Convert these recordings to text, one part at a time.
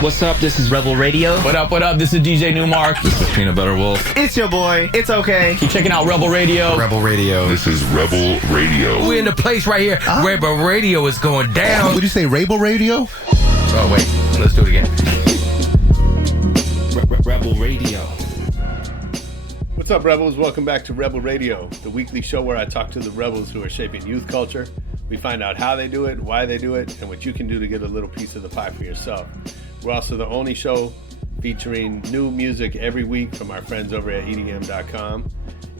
What's up? This is Rebel Radio. What up? What up? This is DJ Newmark. This is Peanut Butter Wolf. It's your boy. It's okay. Keep checking out Rebel Radio. Rebel Radio. This is Rebel Radio. We're in the place right here. Rebel Radio is going down. Would you say Rebel Radio? Oh, wait. Let's do it again. Rebel Radio. What's up, Rebels? Welcome back to Rebel Radio, the weekly show where I talk to the rebels who are shaping youth culture. We find out how they do it, why they do it, and what you can do to get a little piece of the pie for yourself. We're also the only show featuring new music every week from our friends over at EDM.com.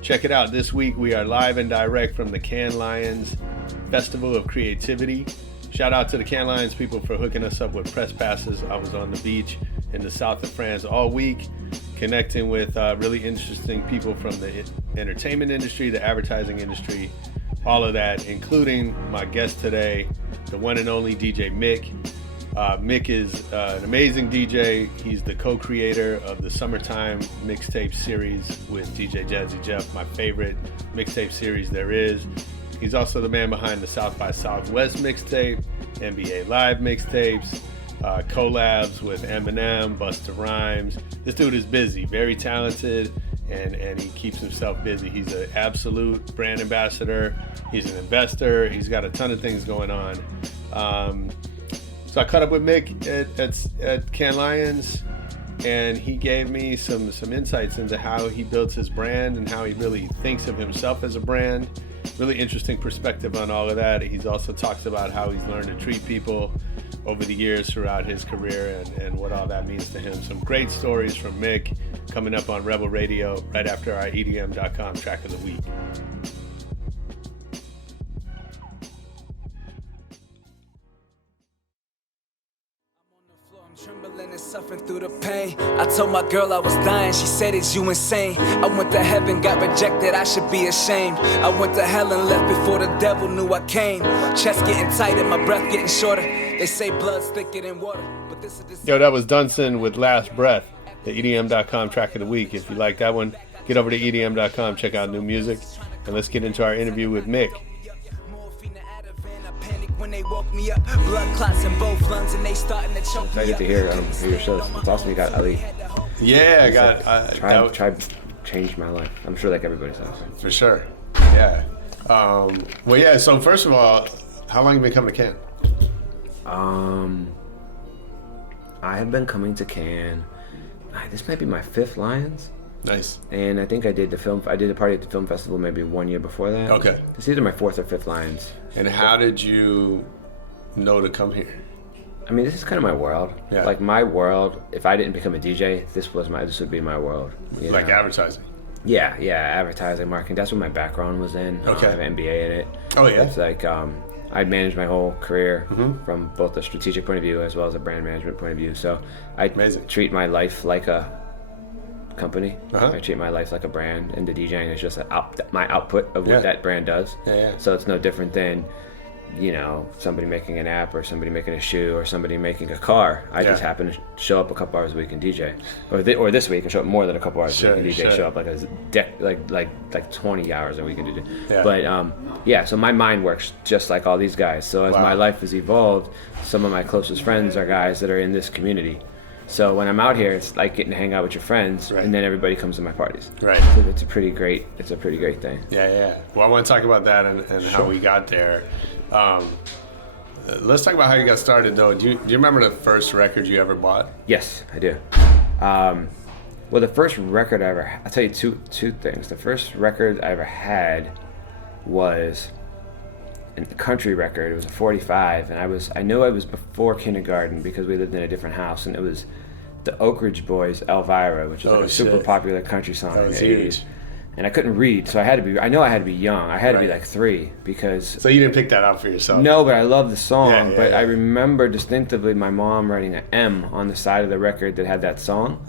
Check it out. This week we are live and direct from the Cannes Lions Festival of Creativity. Shout out to the Cannes Lions people for hooking us up with press passes. I was on the beach in the south of France all week, connecting with really interesting people from the entertainment industry, the advertising industry, all of that, including my guest today, the one and only DJ Mick. Mick is an amazing DJ. He's the co-creator of the Summertime mixtape series with DJ Jazzy Jeff, my favorite mixtape series there is. He's also the man behind the South by Southwest mixtape, NBA Live mixtapes, collabs with Eminem, Busta Rhymes. This dude is busy, very talented, and he keeps himself busy. He's an absolute brand ambassador. He's an investor. He's got a ton of things going on. So I caught up with Mick at Cannes Lions, and he gave me some insights into how he builds his brand and how he really thinks of himself as a brand. Really interesting perspective on all of that. He's also talks about how he's learned to treat people over the years throughout his career and what all that means to him. Some great stories from Mick coming up on Rebel Radio right after our EDM.com track of the week. Trembling and suffering through the pain. I told my girl I was dying. She said, "Is you insane?" I went to heaven, got rejected. I should be ashamed. I went to hell and left before the devil knew I came. Chest getting tighter, my breath getting shorter. They say blood's thicker than water, but this is Yo, that was Dunson with Last Breath, the EDM.com track of the week. If you like that one, get over to EDM.com, check out new music, and let's get into our interview with Mick. When they woke me up, blood clots in both lungs and they starting to choke me I get up. to hear your shows. It's awesome you got Ali. Yeah, I got Tribe changed my life. I'm sure like everybody says. for sure. Yeah. Well, yeah. So first of all, how long have you been coming to Cannes? I have been coming to Cannes. This might be my 5th Lions. Nice. And I think I did a party at the film festival maybe 1 year before that. Okay. It's either my 4th or 5th Lions. And how did you know to come here? I mean, this is kind of my world. Yeah. Like my world. If I didn't become a DJ, this would be my world. You Like know? advertising. Yeah, advertising, marketing. That's what my background was in. Okay. I have an MBA in it. Oh yeah. It's like I managed my whole career from both a strategic point of view as well as a brand management point of view. So I treat my life like a company. I treat my life like a brand, and the DJing is just my output of what that brand does. So it's no different than, you know, somebody making an app or somebody making a shoe or somebody making a car. I just happen to show up a couple hours a week and DJ, or this week and show up more than a couple hours a week and DJ. Show up like 20 hours a week and DJ. But so my mind works just like all these guys. So as my life has evolved, some of my closest friends are guys that are in this community. So when I'm out here, it's like getting to hang out with your friends, and then everybody comes to my parties. Right. So it's a pretty great thing. Yeah. Well, I want to talk about that and how we got there. Let's talk about how you got started, though. Do you remember the first record you ever bought? Yes, I do. Well, the first record I'll tell you two things. The first record I ever had was a country record. It was a 45, and I knew I was before kindergarten because we lived in a different house, and it was the Oak Ridge Boys' Elvira, which is a super popular country song in the 80s. And I couldn't read, so I had to be young. I had to be like 3 because... So you didn't pick that out for yourself? No, but I love the song. But I remember distinctly my mom writing an M on the side of the record that had that song.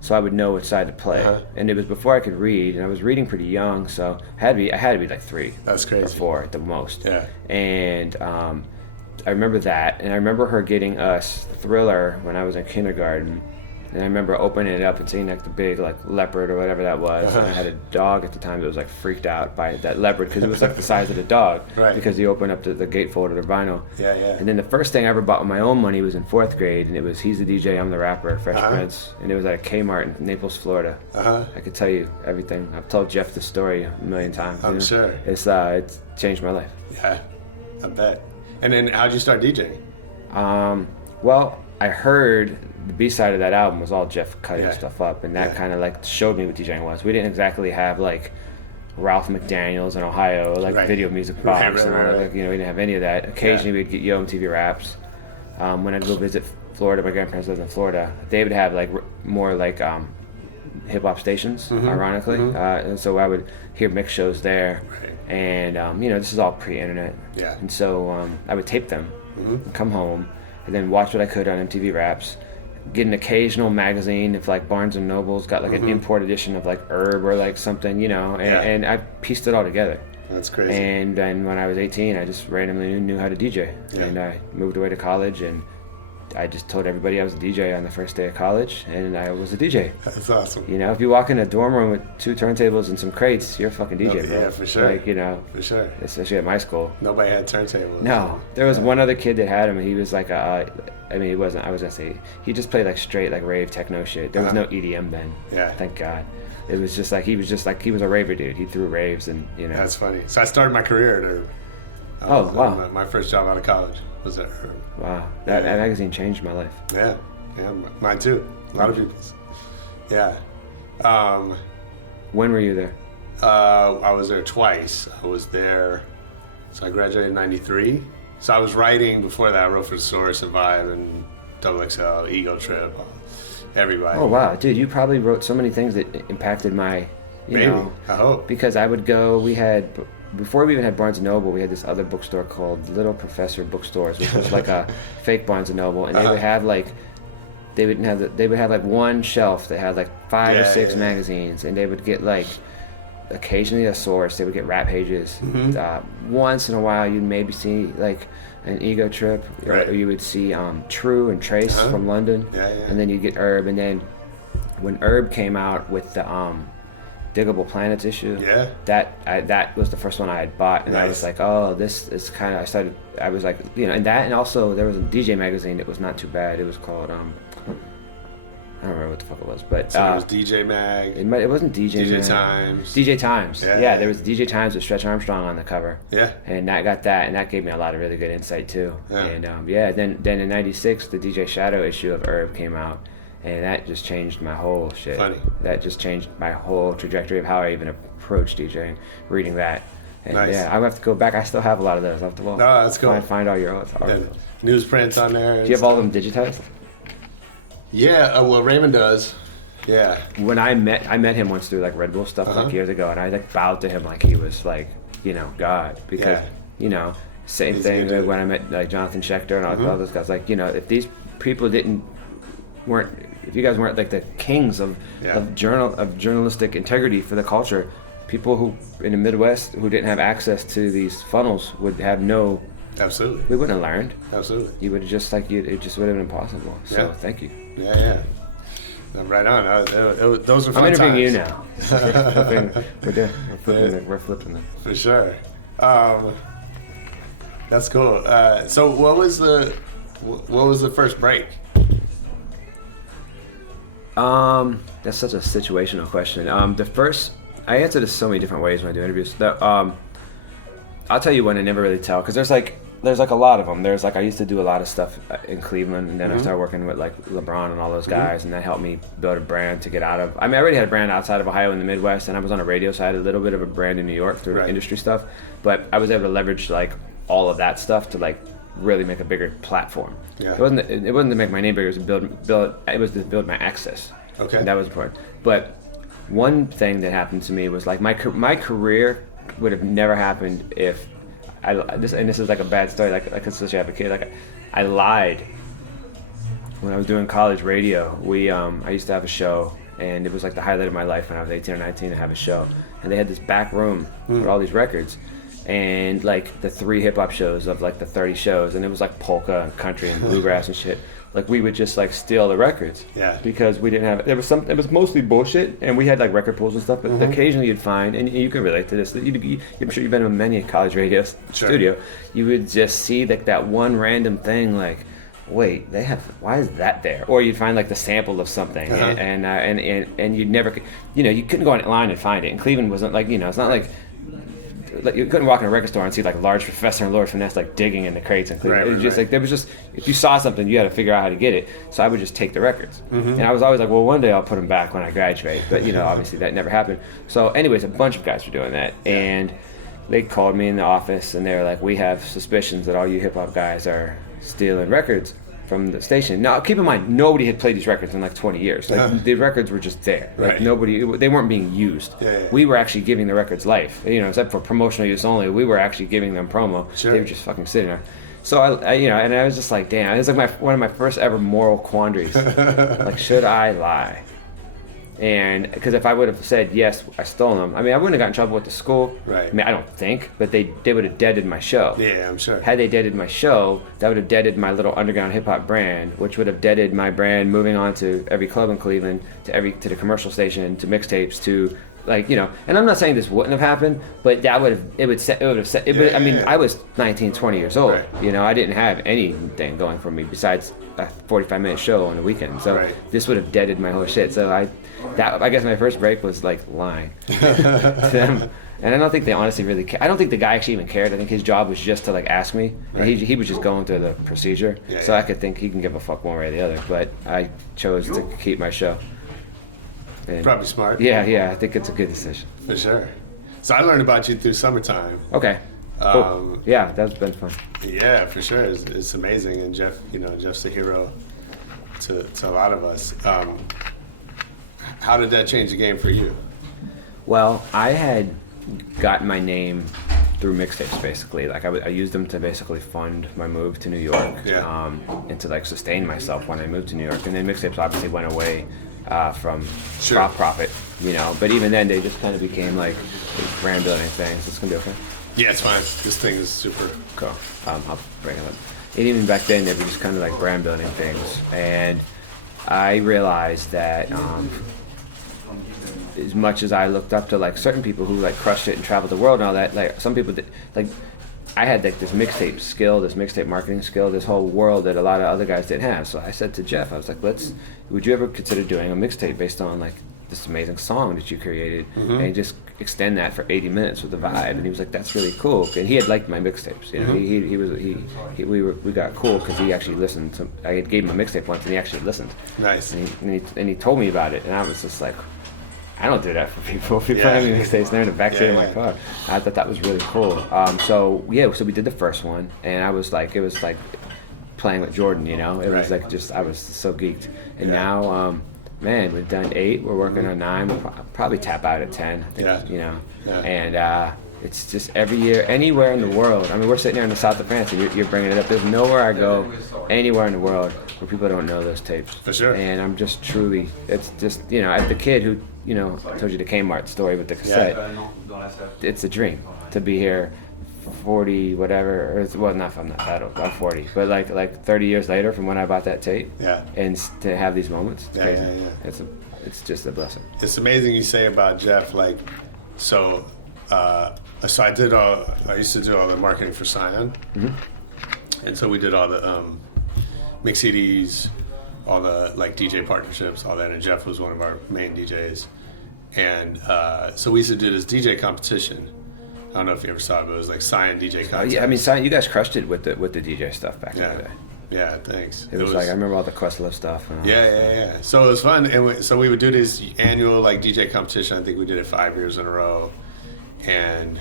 So I would know which side to play. And it was before I could read, and I was reading pretty young, so I had to be like 3. That's crazy. Or 4 at the most. Yeah. And I remember that, and I remember her getting us Thriller when I was in kindergarten. And I remember opening it up and seeing like the big like leopard or whatever that was. And I had a dog at the time that was like freaked out by that leopard because it was like the size of the dog. Right. Because you open up the gatefold of the vinyl. Yeah, yeah. And then the first thing I ever bought with my own money was in 4th grade, and it was He's the DJ, I'm the Rapper, Fresh Prince. And it was at a Kmart in Naples, Florida. I could tell you everything. I've told Jeff the story a million times. I'm sure. It's changed my life. Yeah, I bet. And then how'd you start DJing? Well, I heard the B-side of that album was all Jeff cutting stuff up, and that kind of like showed me what DJing was. We didn't exactly have like Ralph McDaniels in Ohio, like video music box and all that. Like, you know, we didn't have any of that. Occasionally we'd get Yo MTV Raps. When I'd go visit Florida, my grandparents lived in Florida. They would have like more like hip hop stations, ironically, and so I would hear mix shows there. And you know, this is all pre-internet. And so I would tape them, come home, and then watch what I could on MTV Raps. Get an occasional magazine if like Barnes and Noble's got like an import edition of like Herb or like something, you know, and I pieced it all together. That's crazy. And then when I was 18, I just randomly knew how to DJ. And I moved away to college, and I just told everybody I was a DJ on the first day of college, and I was a DJ. That's awesome. You know, if you walk in a dorm room with 2 turntables and some crates, you're a fucking DJ, bro. Yeah, for sure. Like, you know, for sure. Especially at my school. Nobody had turntables. No, there was one other kid that had him, and he was like I mean, he wasn't. I was gonna say he just played like straight like rave techno shit. There was no EDM then. Yeah. Thank God. It was just like he was a raver dude. He threw raves, and you know. That's funny. So I started my career at Herb. Oh wow. My first job out of college was at Herb. Wow. That magazine changed my life. Yeah. Yeah. Mine too. A lot of people's. Yeah. When were you there? I was there twice. I was there. So I graduated in '93. So I was writing before that. I wrote for Source and Vibe and XXL, Ego Trip, everybody. Oh wow, dude, you probably wrote so many things that impacted my, you know. I hope. Because I would go. Before we even had Barnes and Noble, we had this other bookstore called Little Professor Bookstores, which was like a fake Barnes and Noble, and they would have like. They would have like one shelf that had like 5 or 6 magazines, and they would get like occasionally a Source. They would get Rap Pages. Once in a while, you'd maybe see like an Ego Trip, or you would see True and Trace from London, and then you'd get Herb. And then when Herb came out with the Diggable Planets issue, that was the first one I had bought, and I was like, oh, this is kind of. I was like, you know, and also there was a DJ magazine that was not too bad. It was called I don't remember what the fuck it was, but so it was DJ Mag. It wasn't DJ Mag. Times. DJ Times. Yeah, there was DJ Times with Stretch Armstrong on the cover. Yeah. And I got that, and that gave me a lot of really good insight too. Yeah. And then in '96, the DJ Shadow issue of Herb came out, and that just changed my whole shit. Funny. That just changed my whole trajectory of how I even approach DJing. Reading that. And yeah, I have to go back. I still have a lot of those. I have to that's cool. Find all your articles. Newsprints on there. Do you have all of them digitized? Yeah, well, Raymond does. Yeah. When I met him once through like Red Bull stuff like years ago, and I like bowed to him like he was like, you know, God, because you know, same thing like when I met like Jonathan Schechter and all those guys. Like, you know, if these people if you guys weren't like the kings of journalistic integrity for the culture, people who in the Midwest who didn't have access to these funnels would have no. Absolutely. We wouldn't have learned. Absolutely. You would have just it just would have been impossible. So thank you. Yeah. Right on. Those were fun I'm interviewing times. You now. We're flipping them. For sure. That's cool. So what was the first break? That's such a situational question. I answer this so many different ways when I do interviews. I'll tell you when I never really tell, because there's like a lot of them. There's like I used to do a lot of stuff in Cleveland, and then I started working with like LeBron and all those guys, and that helped me build a brand to get out of. I mean, I already had a brand outside of Ohio in the Midwest, and I was on a radio side, a little bit of a brand in New York through industry stuff, but I was able to leverage like all of that stuff to like really make a bigger platform. Yeah. It wasn't to make my name bigger. It was to build. It was to build my access. Okay. And that was important. But one thing that happened to me was like my career would have never happened if this is like a bad story, like especially as a kid, like I lied when I was doing college radio. I used to have a show, and it was like the highlight of my life when I was 18 or 19 to have a show, and they had this back room with all these records, and like the 3 hip-hop shows of like the 30 shows, and it was like polka and country and bluegrass and shit. like we would just like steal the records. Yeah. Because we didn't have it was mostly bullshit, and we had like record pools and stuff. But occasionally you'd find, and you can relate to this. I'm sure you've been in many a college radio studio. You would just see like that one random thing, like, wait, why is that there? Or you'd find like the sample of something, and you'd never, you couldn't go online and find it. And Cleveland wasn't like, it's not like you couldn't walk in a record store and see like Large Professor and Lord Finesse like digging in the crates in Cleveland. It was just like, there was just, if you saw something, you had to figure out how to get it. So I would just take the records, and I was always like, well, one day I'll put them back when I graduate. But obviously that never happened. So anyways, a bunch of guys were doing that, and they called me in the office and they were like, we have suspicions that all you hip hop guys are stealing records from the station. Now, keep in mind, nobody had played these records in like 20 years. Like the records were just there. Like they weren't being used. We were actually giving the records life. Except for promotional use only, we were actually giving them promo. They were just fucking sitting there. So I and I was just like, damn, it was like one of my first ever moral quandaries. Like, should I lie? And because if I would have said yes, I stole them. I mean, I wouldn't have gotten in trouble with the school. Right. I mean, I don't think, but they would have deaded my show. Yeah, I'm sure. Had they deaded my show, that would have deaded my little underground hip hop brand, which would have deaded my brand moving on to every club in Cleveland, to the commercial station, to mixtapes, to like, And I'm not saying this wouldn't have happened, but I was 19, 20 years old. Right. I didn't have anything going for me besides a 45-minute show on the weekend. So this would have deaded my whole shit. So I guess my first break was like lying to them. And I don't think they honestly really cared. I don't think the guy actually even cared. I think his job was just to like ask me. And he was just going through the procedure. So I could think he can give a fuck one way or the other. But I chose to keep my show. And probably smart. Yeah, I think it's a good decision. For sure. So I learned about you through Summertime. Okay. Cool. Yeah, that's been fun. Yeah, for sure. It's amazing. And Jeff, Jeff's a hero to a lot of us. How did that change the game for you? Well, I had gotten my name through mixtapes, basically. Like I used them to basically fund my move to New York, and to like sustain myself when I moved to New York. And then mixtapes obviously went away from profit, But even then, they just kind of became like brand building things. It's gonna be okay. Yeah, it's fine. This thing is super cool. I'll bring it up. And even back then, they were just kind of like brand building things. And I realized that as much as I looked up to like certain people who like crushed it and traveled the world and all that, like some people I had like this mixtape skill, this mixtape marketing skill, this whole world that a lot of other guys didn't have. So I said to Jeff, I was like, would you ever consider doing a mixtape based on like this amazing song that you created and just extend that for 80 minutes with the vibe? And he was like, that's really cool. And he had liked my mixtapes. We got cool because he actually listened to, I had gave him a mixtape once and he actually listened. Nice. And he told me about it, and I was just like, I don't do that for people. People have me mixtapes, they're in the backseat of my car. I thought that was really cool. So we did the first one, and it was like playing with Jordan, It was like I was so geeked. And now, man, we've done 8. We're working on 9. We'll probably tap out at 10. I think, And it's just every year, anywhere in the world. I mean, we're sitting here in the south of France, and you're bringing it up. There's nowhere I go, anywhere in the world, where people don't know those tapes. For sure. And I'm just truly, it's just, as the kid who, I told you the Kmart story with the cassette. It's a dream to be here 40, whatever, I'm not that old, I'm 40, but like 30 years later from when I bought that tape, and to have these moments, it's crazy. It's just a blessing. It's amazing you say about Jeff, like, so I used to do all the marketing for Scion, and so we did all the mix CDs, all the like DJ partnerships, all that, and Jeff was one of our main DJs. And so we used to do this DJ competition. I don't know if you ever saw it, but it was like Scion DJ contest. Yeah, I mean, Scion, you guys crushed it with the DJ stuff back in the day. Yeah, thanks. It was like, I remember all the Questlove stuff. Yeah. So it was fun, and so we would do this annual like DJ competition. I think we did it 5 years in a row, and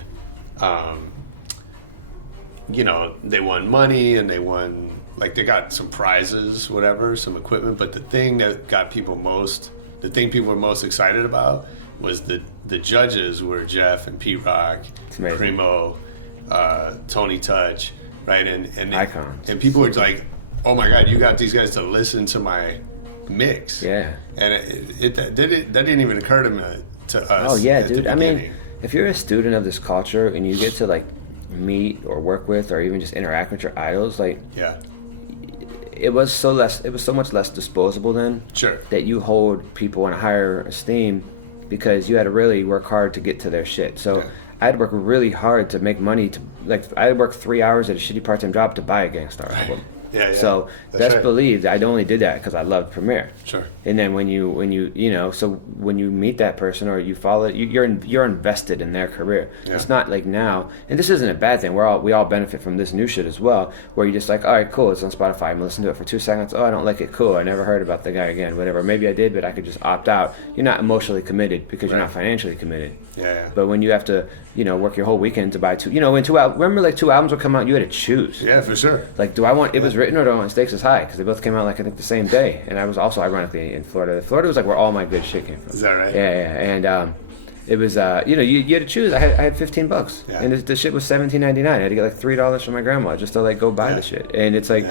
they won money, and they won, like, they got some prizes, whatever, some equipment. But the thing that got people were most excited about was the judges were Jeff and Pete Rock, Primo, Tony Touch, right? And icons. And people were like, oh my God, you got these guys to listen to my mix. Yeah. And that didn't even occur to us. Oh yeah, dude. I mean, if you're a student of this culture and you get to like meet or work with or even just interact with your idols, like, it was so much less disposable then. Sure. That you hold people in a higher esteem because you had to really work hard to get to their shit. So I had to work really hard to make money I had to work 3 hours at a shitty part-time job to buy a Gangstar album. Yeah. So best believe I only did that because I loved Premier. Sure. And then when you so when you meet that person or you follow it, you're invested in their career. Yeah. It's not like now, and this isn't a bad thing. We all benefit from this new shit as well, where you're just like, all right, cool, it's on Spotify. I'm gonna listen to it for 2 seconds. Oh, I don't like it. Cool. I never heard about the guy again. Whatever. Maybe I did, but I could just opt out. You're not emotionally committed because you're not financially committed. Yeah. But when you have to, work your whole weekend to buy when 2 albums, remember like 2 albums would come out, you had to choose. Yeah, for sure. Like, do I want It Was Written or do I want Stakes Is High? Because they both came out like I think the same day, and I was also ironically in Florida. Florida was like where all my good shit came from. Is that right? Yeah, and it was you had to choose. I had $15, and the shit was $17.99. I had to get like $3 from my grandma just to like go buy the shit, and it's like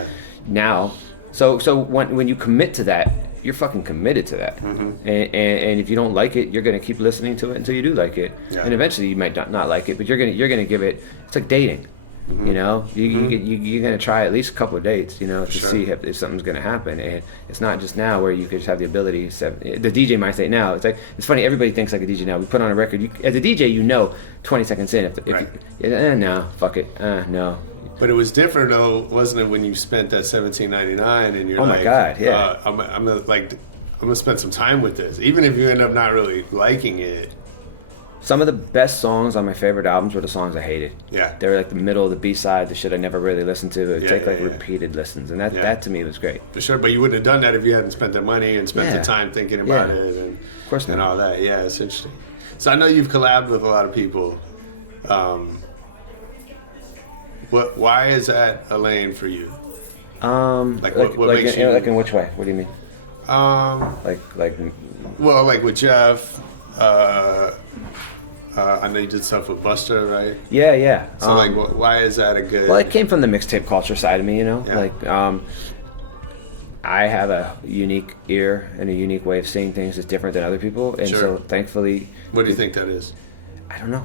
now. So when you commit to that, you're fucking committed to that, and if you don't like it, you're gonna keep listening to it until you do like it, and eventually you might not like it, but you're gonna give it. It's like dating. You're gonna try at least a couple of dates, to see if something's gonna happen, and it's not just now where you could just have the ability. The DJ might say now. It's funny. Everybody thinks like a DJ now. We put on a record. As a DJ, 20 seconds in, no, fuck it, no. But it was different though, wasn't it, when you spent that $17.99 and you're my God, yeah. I'm gonna spend some time with this, even if you end up not really liking it. Some of the best songs on my favorite albums were the songs I hated. Yeah. They were like the middle of the B-side, the shit I never really listened to. It would take repeated listens, and that to me was great. For sure, but you wouldn't have done that if you hadn't spent the money and spent the time thinking about it and, of course not. And all that. Yeah, it's interesting. So I know you've collabed with a lot of people. Why is that a lane for you? What makes you... Like in which way? What do you mean? Well, like with Jeff, I know you did stuff with Buster, right? Yeah. So why is that a good... Well, it came from the mixtape culture side of me, I have a unique ear and a unique way of seeing things that's different than other people, and so thankfully... What do you think that is? I don't know.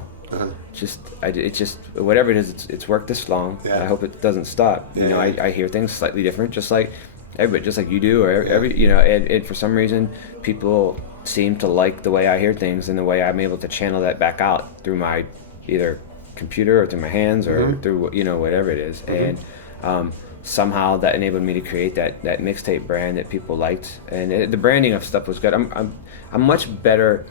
It's just whatever it is. It's worked this long. I hope it doesn't stop. I hear things slightly different, just like everybody, just like you do, or and for some reason, people seem to like the way I hear things and the way I'm able to channel that back out through my either computer or through my hands or through whatever it is, and somehow that enabled me to create that mixtape brand that people liked, and the branding of stuff was good. I'm much better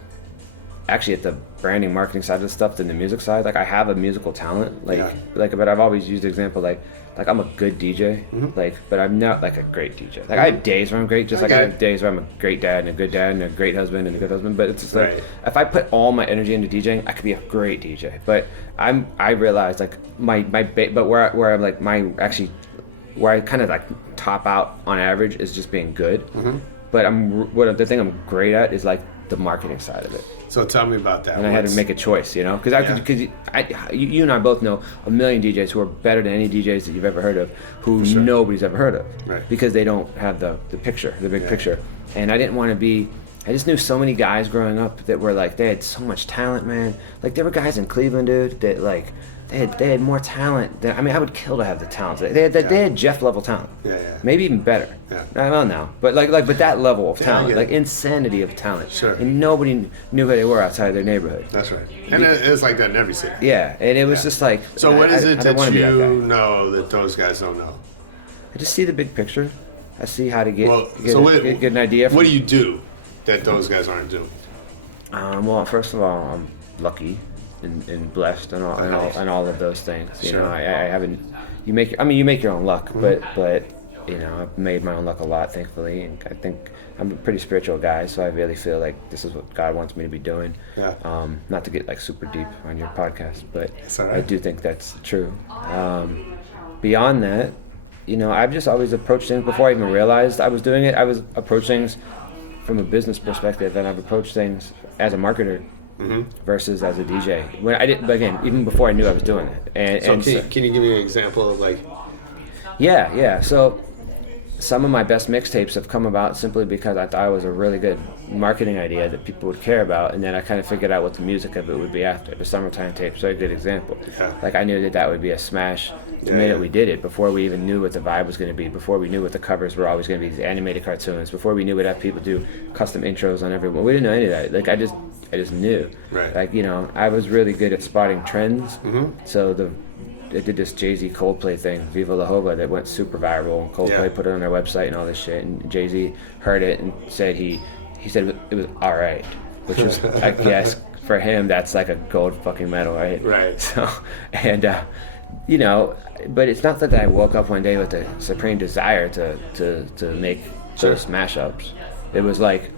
actually at the branding marketing side of the stuff than the music side. Like I have a musical talent, but I've always used the example like I'm a good DJ, but I'm not like a great DJ. Like I have days where I'm great, just like I have days where I'm a great dad and a good dad and a great husband and a good husband. But it's just like if I put all my energy into DJing, I could be a great DJ. But I realized like where I'm like where I kind of like top out on average is just being good. But the thing I'm great at is like the marketing side of it. So tell me about that. And I had to make a choice, because you and I both know a million DJs who are better than any DJs that you've ever heard of, who nobody's ever heard of, because they don't have the picture, the big picture. And I didn't want to be. I just knew so many guys growing up that were like, they had so much talent, man. Like there were guys in Cleveland, dude, that like they had more talent than, I would kill to have the talent. They had Jeff level talent. Maybe even better. Well, now, but but that level of talent, like insanity of talent. And nobody knew who they were outside their neighborhood. That's right. And it's like that in every city. Yeah, and it was just like. So what is it that you know that those guys don't know? I just see the big picture. I see how to get an idea. What do you do that those guys aren't doing? Well, first of all, I'm lucky and blessed and all of those things. I haven't. You make your own luck, but I've made my own luck a lot, thankfully, and I think I'm a pretty spiritual guy, so I really feel like this is what God wants me to be doing. Not to get like super deep on your podcast, but I do think that's true. Beyond that, I've just always approached things before I even realized I was doing it. I was approaching things from a business perspective, and I've approached things as a marketer versus as a DJ. When I didn't, again, even before I knew I was doing it. Can you give me an example of like? Yeah. So some of my best mixtapes have come about simply because I thought it was a really good marketing idea that people would care about, and then I kind of figured out what the music of it would be after. The Summertime Tape's a good example. Yeah. Like, I knew that would be a smash the minute we did it, before we even knew what the vibe was going to be, before we knew what the covers were always going to be, these animated cartoons, before we knew we'd have people do custom intros on everyone. We didn't know any of that. Like, I just knew. Right. Like, you know, I was really good at spotting trends. So they did this Jay-Z Coldplay thing, Viva La Hova, that went super viral. Coldplay put it on their website and all this shit, and Jay-Z heard it and said he said it was all right, which is, I guess, for him, that's like a gold fucking medal, right? Right. So, and you know, but it's not that I woke up one day with the supreme desire to make those mashups. It was like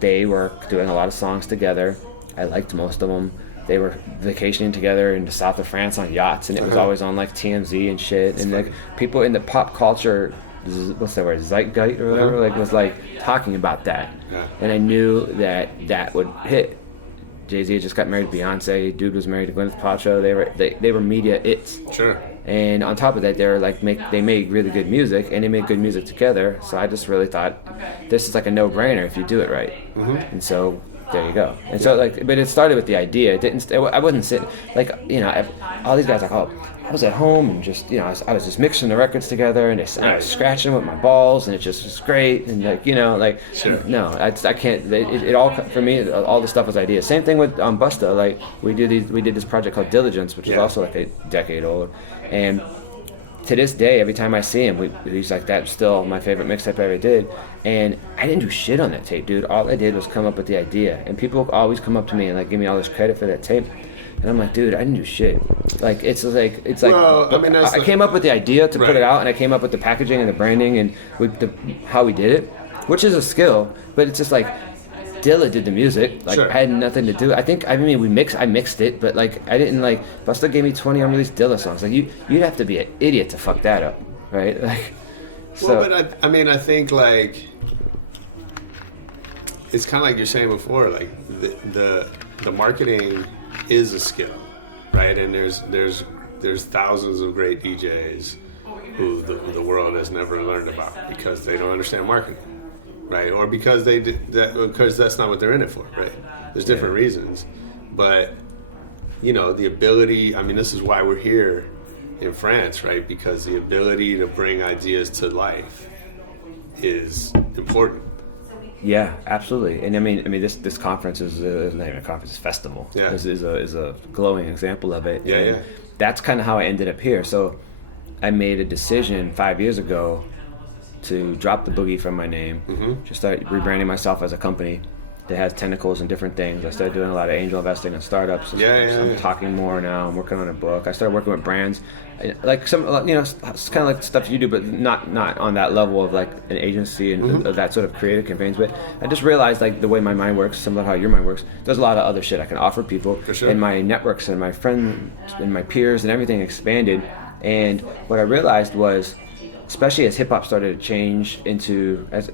they were doing a lot of songs together. I liked most of them. They were vacationing together in the south of France on yachts, and it was always on like TMZ and shit. That's and like people in the pop culture, what's that word, zeitgeist or whatever, like was like talking about that. And I knew that would hit. Jay-Z had just got married to Beyonce. Dude was married to Gwyneth Paltrow. They were media its. Sure. And on top of that, they were like they made really good music, and they made good music together. So I just really thought this is like a no-brainer if you do it right. And so there you go. And so like, but it started with the idea. It didn't. I wasn't sitting like, you know, all these guys like, oh, I was at home and just, you know, I was just mixing the records together, and I was scratching with my balls, and it just was great. And like, you know, like, no, I can't. It all, for me, all the stuff was ideas. Same thing with Busta. Like we did this project called Diligence, which is also like a decade old, and to this day, every time I see him, he's like, that's still my favorite mixtape I ever did. And I didn't do shit on that tape, dude. All I did was come up with the idea. And people always come up to me and like give me all this credit for that tape. And I'm like, dude, I didn't do shit. Like, it's like, well, I mean, I came up with the idea to put it out, and I came up with the packaging and the branding and how we did it, which is a skill. But it's just like, Dilla did the music. Like, I had nothing to do. I mixed it, but like, I didn't like. Busta gave me 20 unreleased Dilla songs. Like, you'd have to be an idiot to fuck that up, right? Like, so. Well, but I think like, it's kind of like you're saying before. Like, the marketing is a skill, right? And there's thousands of great DJs who the world has never learned about because they don't understand marketing. Right, or because because that's not what they're in it for, right? There's different reasons, but you know, the ability. I mean, this is why we're here in France, right? Because the ability to bring ideas to life is important. Yeah, absolutely. And I mean, this conference is not even a conference, it's a festival. Yeah, this is a glowing example of it. Yeah, and that's kind of how I ended up here. So I made a decision 5 years ago to drop the Boogie from my name, just start rebranding myself as a company that has tentacles and different things. I started doing a lot of angel investing in startups. I'm talking more now. I'm working on a book. I started working with brands, like some, you know, it's kind of like stuff you do, but not on that level of like an agency and of that sort of creative campaigns. But I just realized like the way my mind works, similar to how your mind works, there's a lot of other shit I can offer people, and my networks and my friends and my peers and everything expanded. And what I realized was, especially as hip hop started to change into, as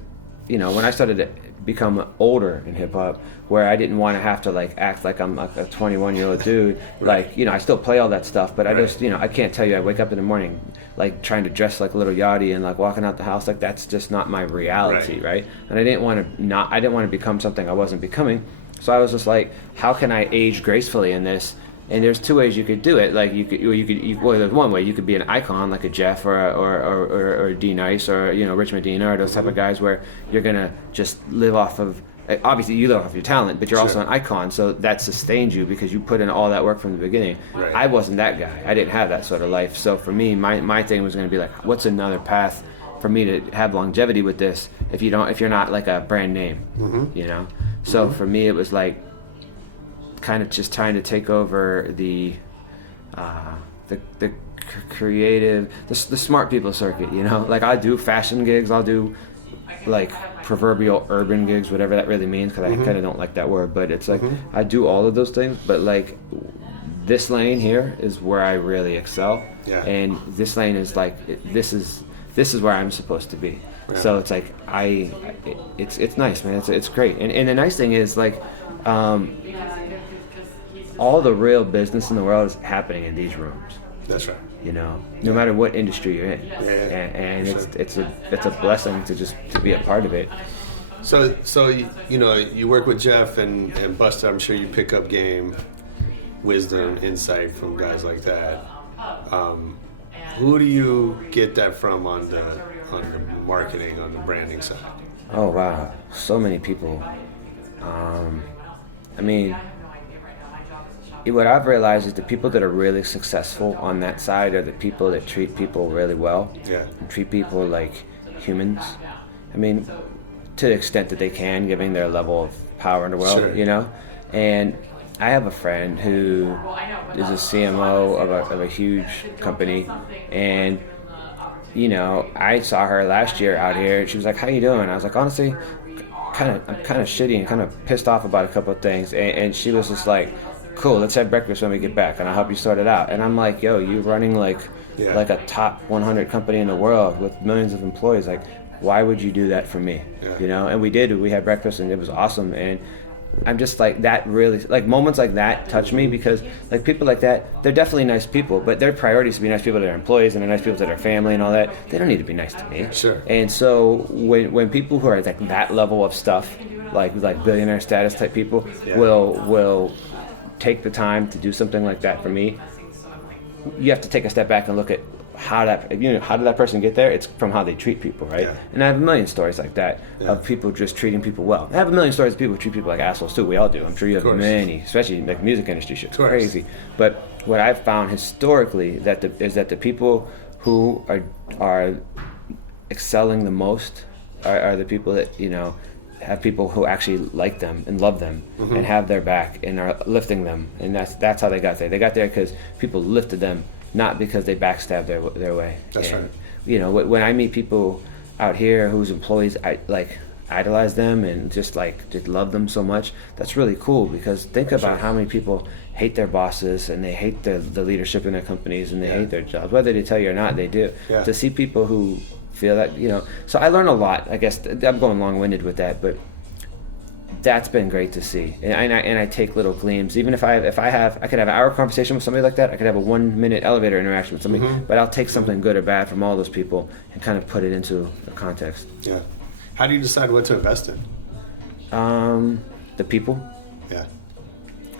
you know, when I started to become older in hip hop, where I didn't want to have to like act like I'm like a 21-year-old dude. Like, you know, I still play all that stuff, but I just, you know, I can't tell you I wake up in the morning like trying to dress like Little Yachty and like walking out the house. Like, that's just not my reality, right? And I didn't want to become something I wasn't becoming. So I was just like, how can I age gracefully in this? And there's two ways you could do it. Like well, there's one way you could be an icon like a Jeff or a D Nice or, you know, Rich Medina or those type of guys where you're gonna just live off of. Obviously, you live off your talent, but you're also an icon, so that sustains you because you put in all that work from the beginning. Right. I wasn't that guy. I didn't have that sort of life. So for me, my thing was going to be like, what's another path for me to have longevity with this? If you're not like a brand name, you know. So for me, it was like, kind of just trying to take over the creative, the smart people circuit, you know. Like, I do fashion gigs, I'll do like proverbial urban gigs, whatever that really means, because I kind of don't like that word, but it's like I do all of those things, but like this lane here is where I really excel, and this lane is like this is where I'm supposed to be. So it's like it's nice, man. It's great, and the nice thing is like. All the real business in the world is happening in these rooms. That's right. no matter what industry you're in. And it's a blessing to be a part of it. So you work with Jeff and Busta. I'm sure you pick up game, wisdom, insight from guys like that. Who do you get that from on the marketing, on the branding side? Oh wow, so many people. What I've realized is the people that are really successful on that side are the people that treat people really well. Yeah. And treat people like humans. To the extent that they can, giving their level of power in the world, Sure. And I have a friend who is a CMO of a huge company, and I saw her last year out here. She was like, "How you doing?" I was like, "Honestly, I'm kind of shitty and kind of pissed off about a couple of things." And she was just like, "Cool, let's have breakfast when we get back, and I'll help you sort it out." And I'm like, "Yo, you running like a top 100 company in the world with millions of employees? Like, why would you do that for me?" Yeah. And we did. We had breakfast, and it was awesome. And I'm just like, that really, like, moments like that touch me, because like people like that, they're definitely nice people, but their priorities to be nice people to their employees and they're nice people to their family and all that. They don't need to be nice to me. Sure. And so when people who are like that level of stuff, like billionaire status type people, will take the time to do something like that for me, you have to take a step back and look at how did that person get there? It's from how they treat people, right? Yeah. And I have a million stories like that of people just treating people well. I have a million stories of people who treat people like assholes too. We all do. I'm sure you have many, especially like music industry shit's crazy. But what I've found historically is that the people who are excelling the most are the people that have people who actually like them and love them and have their back and are lifting them. And that's how they got there. They got there because people lifted them, not because they backstabbed their way. That's right. When I meet people out here whose employees idolize them and just love them so much, that's really cool, because think about how many people hate their bosses and they hate the leadership in their companies and they hate their jobs. Whether they tell you or not, they do. Yeah. To see people who feel that, so I learn a lot. I guess I'm going long-winded with that, but that's been great to see, and I take little gleams. Even if I could have an hour conversation with somebody like that, I could have a 1-minute elevator interaction with somebody, but I'll take something good or bad from all those people and kind of put it into a context. Yeah. How do you decide what to invest in? The people. Yeah.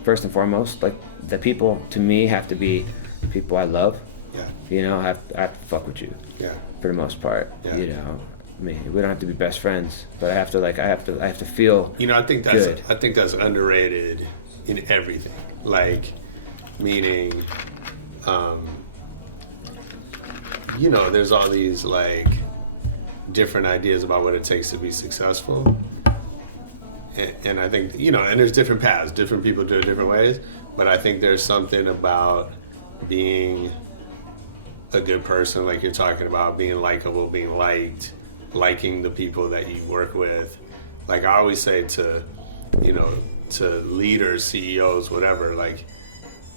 First and foremost, like the people to me have to be the people I love. Yeah. I have to fuck with you. Yeah. For the most part. Yeah. We don't have to be best friends, but I have to feel I think that's underrated in everything. Like, meaning, there's all these like different ideas about what it takes to be successful, and I think and there's different paths. Different people do it different ways, but I think there's something about being a good person, like you're talking about, being likable, being liked, liking the people that you work with. Like I always say to leaders, CEOs, whatever, like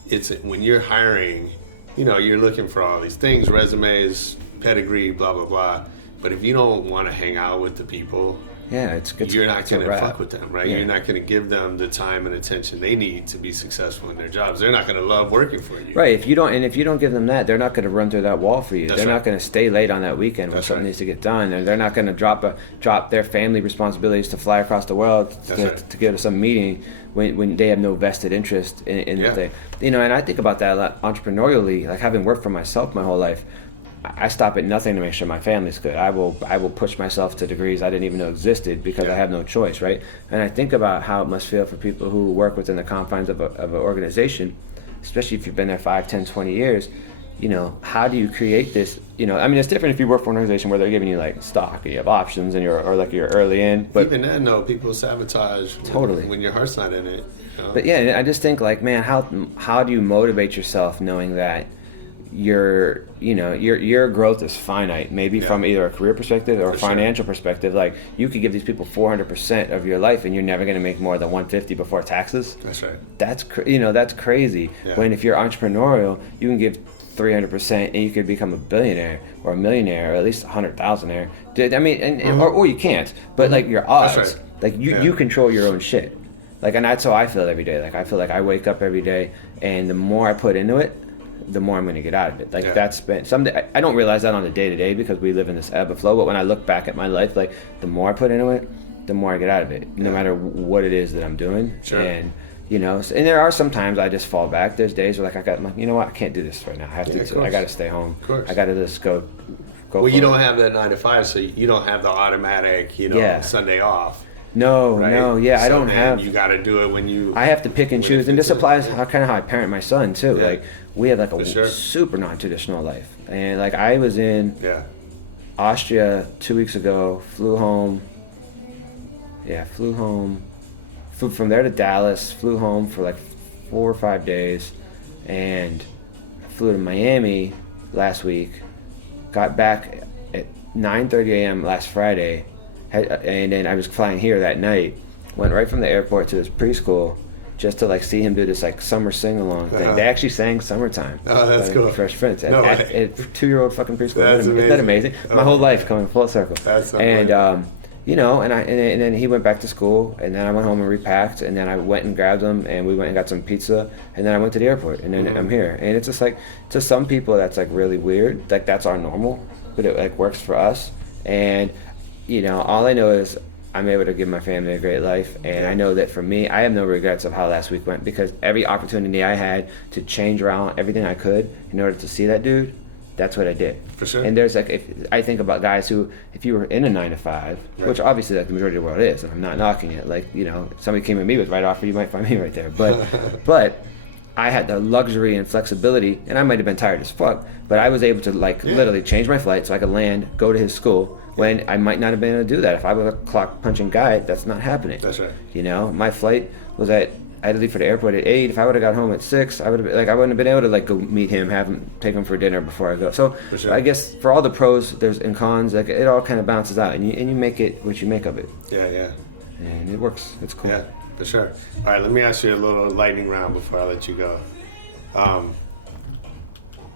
it's when you're hiring, you're looking for all these things, resumes, pedigree, blah, blah, blah. But if you don't want to hang out with the people, you're not going to fuck with them, right? Yeah. You're not going to give them the time and attention they need to be successful in their jobs. They're not going to love working for you. Right. If you don't give them that, they're not going to run through that wall for you. That's they're right. not going to stay late on that weekend when something needs to get done. And they're not going to drop their family responsibilities to fly across the world to go to some meeting when they have no vested interest in the thing. And I think about that a lot entrepreneurially, like having worked for myself my whole life. I stop at nothing to make sure my family's good. I will push myself to degrees I didn't even know existed because I have no choice, right? And I think about how it must feel for people who work within the confines of an organization, especially if you've been there 5, 10, 20 years. How do you create this? It's different if you work for an organization where they're giving you like stock and you have options and you're early in. But even then, though, people sabotage when your heart's not in it. But yeah, I just think like, man, how do you motivate yourself knowing that your growth is finite, maybe from either a career perspective or a financial perspective. Like you could give these people 400% of your life and you're never going to make more than 150 before taxes. That's right. That's crazy. When if you're entrepreneurial, you can give 300% and you could become a billionaire or a millionaire or at least 100,000aire. Or you can't, but like your odds, right. like you control your own shit. Like, and that's how I feel every day. Like I feel like I wake up every day and the more I put into it, the more I'm going to get out of it. Like that's been something I don't realize that on a day to day because we live in this ebb and flow. But when I look back at my life, like the more I put into it, the more I get out of it, no matter what it is that I'm doing. Sure. And you know, and there are some times I just fall back. There's days where like you know what, I can't do this right now. I have to. I got to stay home. Of course. I got to just go. Well, you don't have that 9 to 5, so you don't have the automatic, Sunday off. No, right? no, yeah, so I don't have. You got to do it when you. I have to pick and choose, and this applies how I parent my son too. Like we have like a super non-traditional life, and like I was in Austria 2 weeks ago. Flew home. Flew from there to Dallas. Flew home for like 4 or 5 days, and flew to Miami last week. Got back at 9:30 a.m. last Friday, and then I was flying here that night. Went right from the airport to his preschool, just to like see him do this like summer sing along thing. They actually sang "Summertime." Oh, that's cool. Fresh Prince at 2-year-old fucking preschool. That's Isn't that amazing? My whole life coming full circle. That's and you know, and then he went back to school, and then I went home and repacked, and then I went and grabbed him, and we went and got some pizza, and then I went to the airport, and then I'm here. And it's just like, to some people that's like really weird, like that's our normal, but it like works for us. And you know, all I know is I'm able to give my family a great life, and I know that for me, I have no regrets of how last week went, because every opportunity I had to change around everything I could in order to see that dude, that's what I did. For sure. And there's like, if I think about guys who, if you were in a 9 to 5, which obviously like the majority of the world is, and I'm not knocking it, like, you know, if somebody came at me with right offer, you might find me right there. But I had the luxury and flexibility, and I might have been tired as fuck, but I was able to like literally change my flight so I could land, go to his school, when I might not have been able to do that. If I was a clock punching guy, that's not happening. That's right. You know, my flight was I had to leave for the airport at 8. If I would have got home at 6, I wouldn't have been able to like go meet him, take him for dinner before I go. So I guess for all the pros and cons, like it all kind of bounces out, and you make it what you make of it. Yeah. And it works. It's cool. Yeah, for sure. All right, let me ask you a little lightning round before I let you go.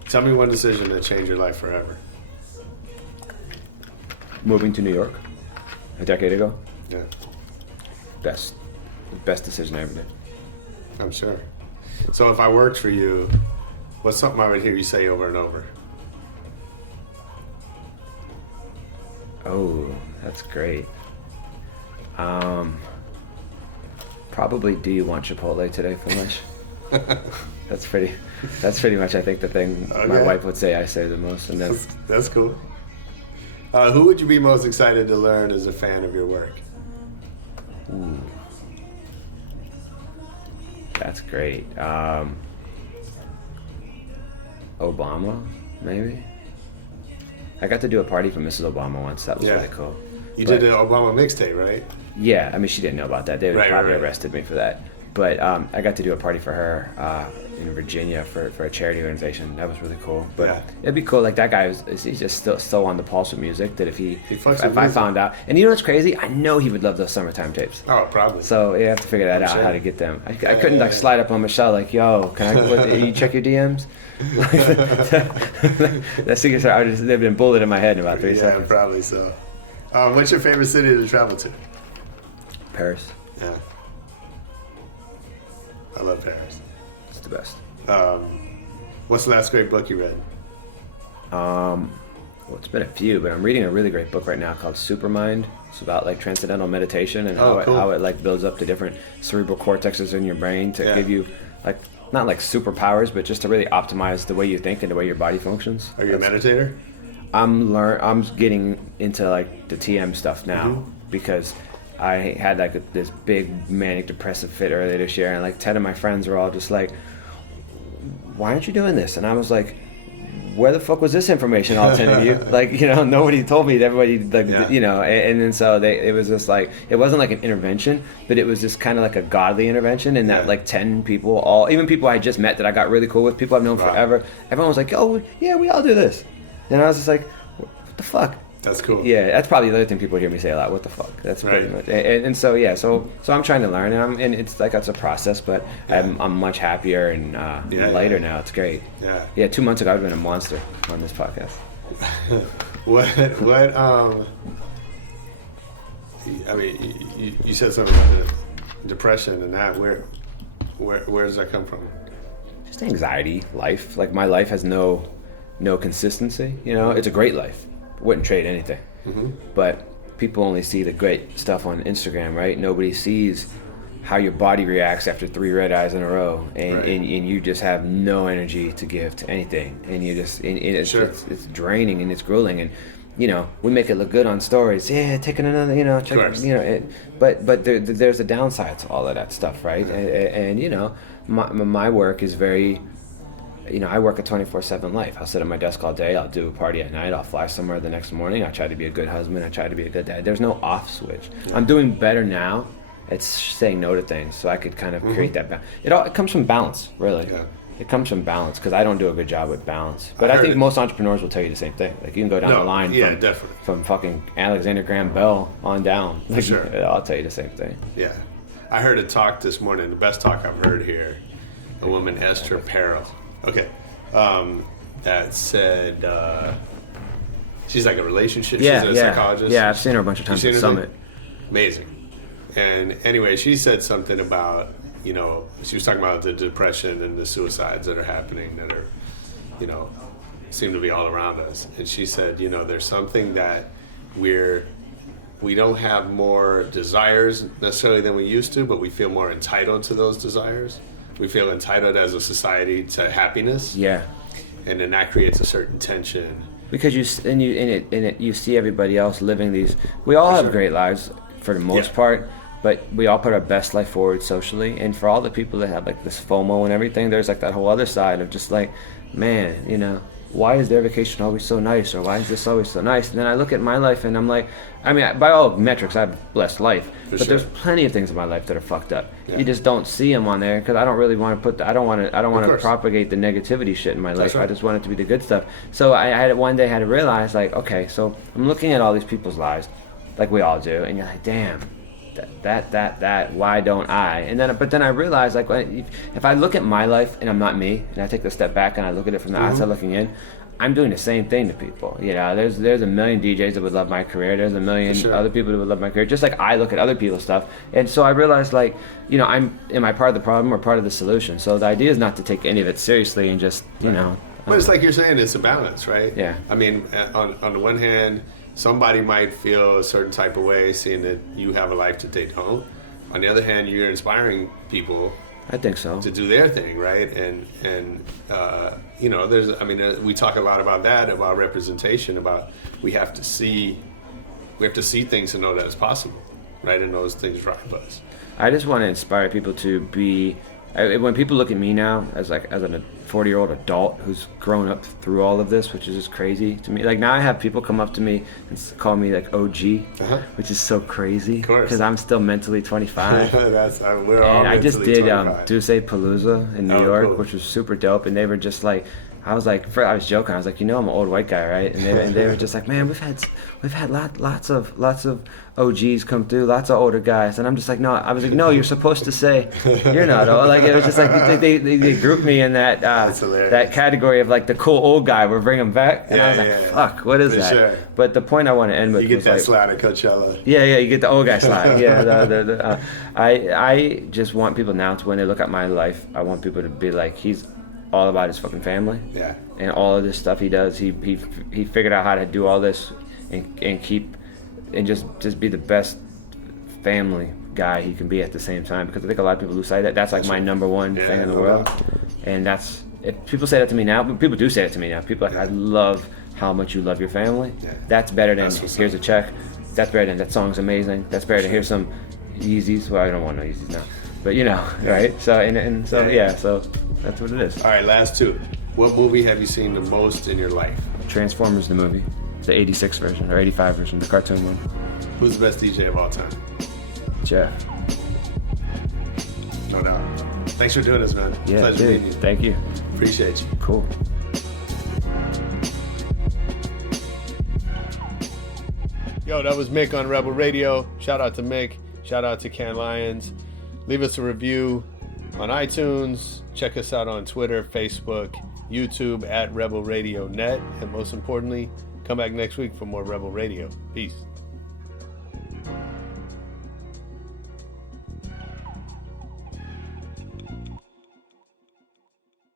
Tell me one decision that changed your life forever. Moving to New York a decade ago. Yeah. Best decision I ever did. I'm sure. So if I worked for you, what's something I would hear you say over and over? Oh, that's great. Probably, do you want Chipotle today for lunch? That's pretty much, I think, the thing my wife would say I say the most. And then that's cool. Who would you be most excited to learn as a fan of your work? Ooh. That's great. Obama, maybe? I got to do a party for Mrs. Obama once. That was really cool. You did an Obama mixtape, right? Yeah, I mean, she didn't know about that. They would probably arrested me for that. But I got to do a party for her in Virginia for a charity organization. That was really cool. But it'd be cool. Like, that guy he's just still on the pulse with music. That if I found out, and you know what's crazy? I know he would love those Summertime tapes. Oh, probably. So you have to figure that out, how to get them. I couldn't like slide up on Michelle like, yo, can you check your DMs? That secret artist, they've been bullet in my head in about 3 seconds. Yeah, probably so. What's your favorite city to travel to? Paris. Yeah. I love Paris. It's the best. What's the last great book you read? Well, it's been a few, but I'm reading a really great book right now called Supermind. It's about like transcendental meditation and how it like builds up the different cerebral cortexes in your brain to give you like not like superpowers, but just to really optimize the way you think and the way your body functions. Are you a meditator? I'm getting into like the TM stuff now because I had like this big manic depressive fit earlier this year, and like 10 of my friends were all just like, why aren't you doing this? And I was like, where the fuck was this information, all 10 of you? Like, you know, nobody told me. Everybody, like, you know, and then so it was just like, it wasn't like an intervention, but it was just kind of like a godly intervention, and that like 10 people, even people I just met that I got really cool with, people I've known forever, everyone was like, oh, yeah, we all do this. And I was just like, what the fuck? That's cool. Yeah, that's probably the other thing people hear me say a lot. What the fuck? That's pretty much. And so so I'm trying to learn, and it's like it's a process, but I'm much happier and lighter now. It's great. Yeah. 2 months ago, I'd been a monster on this podcast. What? I mean, you said something about the depression and that. Where does that come from? just anxiety, life. Like my life has no consistency, you know? It's a great life. Wouldn't trade anything. But people only see the great stuff on Instagram, right? Nobody sees how your body reacts after 3 red eyes in a row, and you just have no energy to give to anything, and you just it's draining and it's grueling, and you know, we make it look good on stories. Yeah, taking another, you know, check, you know. But there's a downside to all of that stuff, right? And you know, my work is very, you know, I work a 24/7 life. I'll sit at my desk all day. I'll do a party at night. I'll fly somewhere the next morning. I try to be a good husband. I try to be a good dad. There's no off switch. I'm doing better now. It's saying no to things, so I could kind of create that balance. It comes from balance, really. Yeah. It comes from balance, because I don't do a good job with balance. But I think most entrepreneurs will tell you the same thing. Like, you can go down the line from fucking Alexander Graham Bell on down. Like, I'll tell you the same thing. Yeah. I heard a talk this morning, the best talk I've heard here. A woman, Esther Perel. Okay. That said, she's like a relationship, she's a psychologist. Yeah, I've seen her a bunch of times at Summit. Amazing. And anyway, she said something about, you know, she was talking about the depression and the suicides that are happening that are, you know, seem to be all around us. And she said, you know, there's something that we don't have more desires necessarily than we used to, but we feel more entitled to those desires. We feel entitled as a society to happiness. Yeah. And then that creates a certain tension. Because you see everybody else living these. We all have great lives for the most part. But we all put our best life forward socially, and for all the people that have like this FOMO and everything, there's like that whole other side of just like, man, you know, why is their vacation always so nice, or why is this always so nice? And then I look at my life and I'm like, I mean, by all metrics, I have a blessed life, but there's plenty of things in my life that are fucked up. Yeah. You just don't see them on there because I don't really want to I don't want to propagate the negativity shit in my life. Right. I just want it to be the good stuff. So one day I had to realize, like, okay, so I'm looking at all these people's lives, like we all do, and you're like, damn. That why don't I? But then I realized, like, if I look at my life and I'm not me, and I take a step back and I look at it from the outside looking in, I'm doing the same thing to people. You know, there's a million DJs that would love my career. There's a million other people that would love my career. Just like I look at other people's stuff, and so I realized, like, you know, am I part of the problem or part of the solution? So the idea is not to take any of it seriously and just, you know. But it's like you're saying, it's a balance, right? Yeah. I mean, on the one hand, somebody might feel a certain type of way seeing that you have a life that they don't. On the other hand, you're inspiring people. I think so. To do their thing, right? And you know, we talk a lot about that, about representation, about we have to see things to know that it's possible, right? And those things drive us. I just want to inspire people to be. When people look at me now as a 40-year-old adult who's grown up through all of this, which is just crazy to me. Like, now I have people come up to me and call me like OG, which is so crazy because I'm still mentally 25. I just did Duce Palooza in New York, which was super dope, and they were just like, I was joking. I was like, you know, I'm an old white guy, right? And they were just like, man, we've had lots of OGs come through, lots of older guys, and I'm just like, no. I was like, no, you're supposed to say you're not old. Like, it was just like they grouped me in that that category of like the cool old guy. We're bringing back, and I was like, fuck, what is that? Sure. But the point I want to end with, you get that like, slide at Coachella. Yeah, you get the old guy slide. Yeah, I just want people now to, when they look at my life, I want people to be like, he's all about his fucking family. Yeah. And all of this stuff he does, he figured out how to do all this and keep and just be the best family guy he can be at the same time, because I think a lot of people lose sight of that. That's like my number one thing in the world. And that's, if people say that to me now, people do say it to me now. People are like, I love how much you love your family. Yeah. That's better than here's a check. That's better than that song's amazing. That's better than here's some Yeezys. Well, I don't want no Yeezys now. But you know, right? So so that's what it is. All right, last two. What movie have you seen the most in your life? Transformers the movie. The 86 version or 85 version, the cartoon one. Who's the best DJ of all time? Jeff. No doubt. Thanks for doing this, man. Yeah, pleasure meeting you. Thank you. Appreciate you. Cool. Yo, that was Mick on Rebel Radio. Shout out to Mick. Shout out to Cannes Lions. Leave us a review on iTunes. Check us out on Twitter, Facebook, YouTube at Rebel Radio Net. And most importantly, come back next week for more Rebel Radio. Peace.